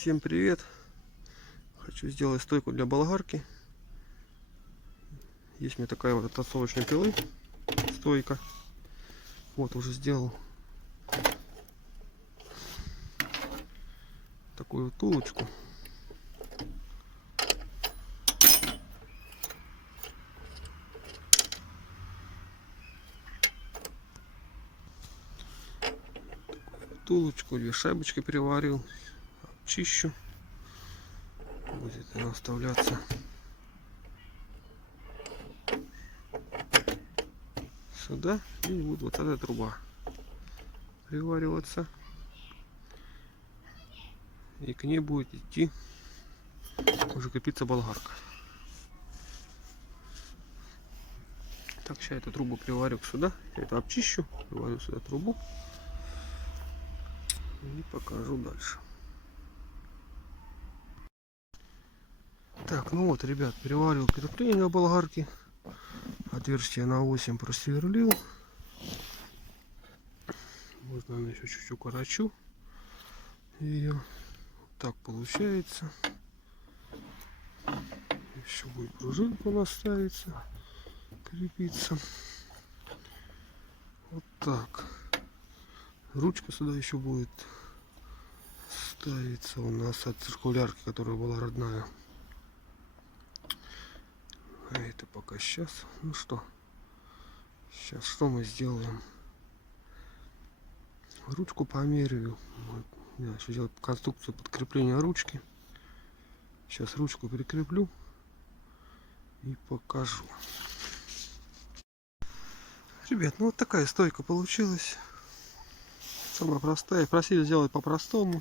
Всем привет! Хочу сделать стойку для болгарки. Есть у меня такая вот от отсовочной пилы стойка. Вот уже сделал такую вот тулочку. Тулочку, 2 шайбочки приварил, чищу. Будет она вставляться сюда, и будет вот эта труба привариваться, и к ней будет идти уже крепиться болгарка. Так, сейчас эту трубу приварю сюда, я это обчищу, приварю сюда трубу и покажу дальше. Так, ну вот, ребят, приварил крепление болгарки, отверстие на 8 просверлил. Вот, наверное, еще чуть-чуть укорочу ее. Так получается. Еще будет пружинка у нас ставиться, крепиться. Вот так. Ручка сюда еще будет ставиться у нас от циркулярки, которая была родная. А это пока сейчас. Ну что, сейчас что мы сделаем? Ручку померяю. Вот. Я еще делаю конструкцию подкрепления ручки. Сейчас ручку прикреплю и покажу. Ребят, ну вот такая стойка получилась. Самая простая. Просили сделать по-простому.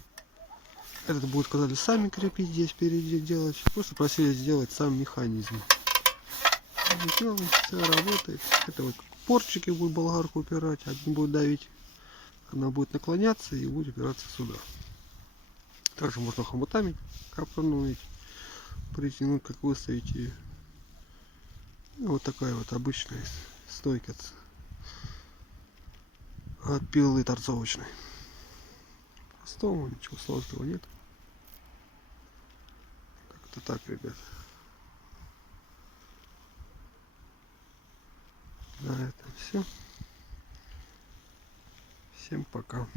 Этот будет, сказали, сами крепить здесь впереди делать. Просто просили сделать сам механизм. Сделал, все работает. Это вот порчики будет болгарку упирать. Один будет давить. Она будет наклоняться и будет упираться сюда. Также можно хомутами капнуть, притянуть, как выставить ее. И вот такая вот обычная стойка от пилы торцовочной. Простого, ничего сложного нет. Как-то так, ребят. На этом все. Всем пока.